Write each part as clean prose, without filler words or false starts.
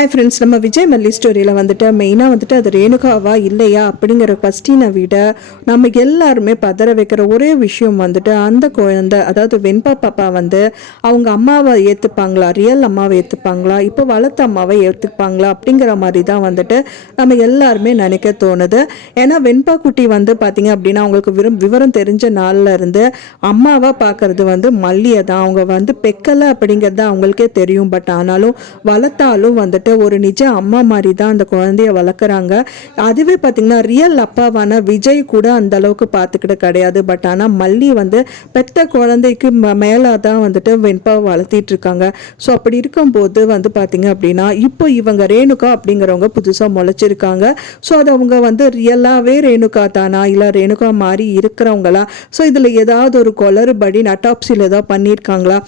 Hi friends, நம்ம விஜய் மல்லி ஸ்டோரியில் வந்துட்டு மெயினாக வந்துட்டு அது ரேணுகாவா இல்லையா அப்படிங்கிற கொஸ்டினை விட நம்ம எல்லாருமே பதற வைக்கிற ஒரே விஷயம் வந்துட்டு அந்த குழந்தை, அதாவது வெண்பா பாப்பா வந்து அவங்க அம்மாவை ஏற்றுப்பாங்களா, ரியல் அம்மாவை ஏற்றுப்பாங்களா, இப்போ வளர்த்த அம்மாவை ஏற்றுப்பாங்களா அப்படிங்கிற மாதிரி தான் வந்துட்டு நம்ம எல்லாருமே நினைக்க தோணுது. ஏன்னா வெண்பா குட்டி வந்து பார்த்தீங்க அப்படின்னா அவங்களுக்கு விவரம் தெரிஞ்ச நாளில் இருந்து அம்மாவாக பார்க்கறது வந்து மல்லியை தான். அவங்க வந்து பெக்கலை அப்படிங்கிறது அவங்களுக்கே தெரியும். பட் ஆனாலும் வளர்த்தாலும் வந்துட்டு ஒரு நிஜ அம்மா மாதிரி தான் அந்த குழந்தைய வளர்க்குறாங்க. அதுவே பார்த்தீங்கன்னா ரியல் அப்பாவான விஜய் கூட அந்த அளவுக்கு பார்த்துக்கிட்டு கிடையாது. பட் ஆனால் மல்லி வந்து பெத்த குழந்தைக்கு மேலே தான் வந்துட்டு வெண்பாவை வளர்த்திட்டு இருக்காங்க. ஸோ அப்படி இருக்கும்போது வந்து பார்த்தீங்க அப்படின்னா இப்போ இவங்க ரேணுகா அப்படிங்கிறவங்க புதுசாக முளைச்சிருக்காங்க. ஸோ அது அவங்க வந்து ரியலாகவே ரேணுகா தானா இல்லை ரேணுகா மாதிரி இருக்கிறவங்களா, ஸோ இதில் ஏதாவது ஒரு குளறுபடி நட்டாப்சியில் ஏதாவது பண்ணியிருக்காங்களா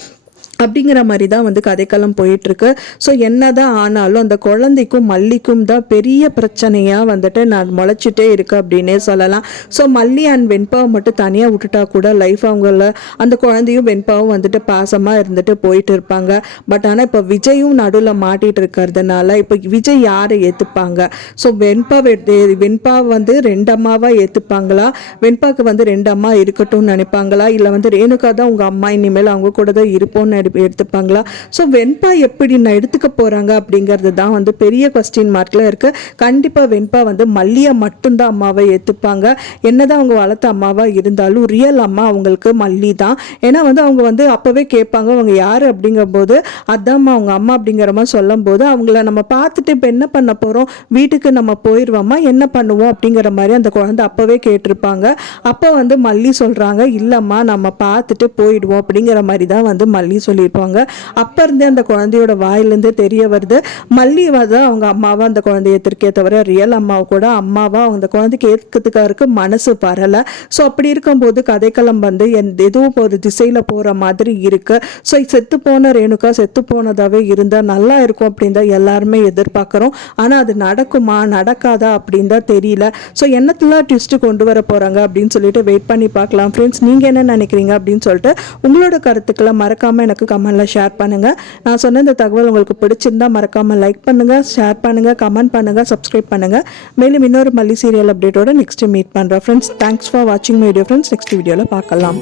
அப்படிங்கிற மாதிரி தான் வந்து கதைக்களம் போயிட்டுருக்கு. ஸோ என்னதான் ஆனாலும் அந்த குழந்தைக்கும் மல்லிக்கும் தான் பெரிய பிரச்சனையாக வந்துட்டு நான் முளைச்சிட்டே இருக்கு அப்படின்னே சொல்லலாம். ஸோ மல்லி அண்ட் வெண்பாவை மட்டும் தனியாக விட்டுட்டா கூட லைஃப் அவங்கள அந்த குழந்தையும் வெண்பாவும் வந்துட்டு பாசமாக இருந்துட்டு போயிட்டு இருப்பாங்க. பட் ஆனால் இப்போ விஜயும் நடுவில் மாட்டிகிட்டு இருக்கிறதுனால இப்போ விஜய் யாரை ஏற்றுப்பாங்க? ஸோ வெண்பா வந்து ரெண்டு அம்மாவாக ஏற்றுப்பாங்களா, வெண்பாவுக்கு வந்து ரெண்டு அம்மா இருக்கட்டும்னு நினைப்பாங்களா, இல்லை வந்து ரேணுகா தான் உங்கள் அம்மா இனிமேல் அவங்க கூட தான் இருப்போம்னு எடுத்துப்பாங்களா? ஸோ வெண்பா எப்படி நான் எடுத்துக்க போறாங்க அப்படிங்கிறது தான் வந்து பெரிய கொஸ்டின் மார்க்ல இருக்கு. கண்டிப்பா வெண்பா வந்து மல்லியை மட்டும்தான் அம்மாவை ஏற்றுப்பாங்க. என்னதான் அவங்க வளர்த்த அம்மாவா இருந்தாலும் ரியல் அம்மா அவங்களுக்கு மல்லி தான். ஏன்னா வந்து அவங்க வந்து அப்பவே கேட்பாங்க அவங்க யாரு அப்படிங்கும்போது அதாம்மா அவங்க அம்மா அப்படிங்கிற மாதிரி சொல்லும் போது அவங்கள நம்ம பார்த்துட்டு இப்போ என்ன பண்ண போறோம், வீட்டுக்கு நம்ம போயிடுவோமா, என்ன பண்ணுவோம் அப்படிங்கிற மாதிரி அந்த குழந்தை அப்பவே கேட்டிருப்பாங்க. அப்போ வந்து மல்லி சொல்றாங்க இல்லம்மா நம்ம பார்த்துட்டு போயிடுவோம் அப்படிங்கிற மாதிரி தான் வந்து மல்லி சொல்லியிருப்பாங்க. அப்ப இருந்தே அந்த குழந்தையோட வாயிலிருந்து தெரிய வருது மல்லி தான் அவங்க அம்மாவா அந்த குழந்தைய ஏற்றிருக்கே தவிர ரியல் அம்மாவை கூட அம்மாவா அந்த குழந்தைக்கு ஏற்கிறதுக்காருக்கு மனசு வரல. ஸோ அப்படி இருக்கும்போது கதைக்களம் வந்து எதுவும் ஒரு திசையில போற மாதிரி இருக்கு. ஸோ செத்து போன ரேணுகா செத்து போனதாவே இருந்தா நல்லா இருக்கும் அப்படின்னு தான் எல்லாருமே எதிர்பார்க்கிறோம். ஆனா அது நடக்குமா நடக்காதா அப்படின்னு தான் தெரியல. ஸோ என்னத்தெல்லாம் ட்விஸ்ட் கொண்டு வர போறாங்க அப்படின்னு சொல்லிட்டு வெயிட் பண்ணி பார்க்கலாம். ஃப்ரெண்ட்ஸ், நீங்க என்ன நினைக்கிறீங்க அப்படின்னு சொல்லிட்டு உங்களோட கருத்துக்களை மறக்காம எனக்கு கமெண்ட்ல ஷேர் பண்ணுங்க. நான் சொன்ன இந்த தகவல் உங்களுக்கு பிடிச்சிருந்தா மறக்காம லைக் பண்ணுங்க, ஷேர் பண்ணுங்க, கமெண்ட் பண்ணுங்க, சப்ஸ்கிரைப் பண்ணுங்க. மேலும் இன்னொரு மல்லி சீரியல் அப்டேட்டோட நெக்ஸ்ட் மீட் பண்றேன். ஃப்ரெண்ட்ஸ், தேங்க்ஸ் ஃபார் வாட்சிங் மை வீடியோ. ஃப்ரெண்ட்ஸ், நெக்ஸ்ட் வீடியோல பார்க்கலாம்.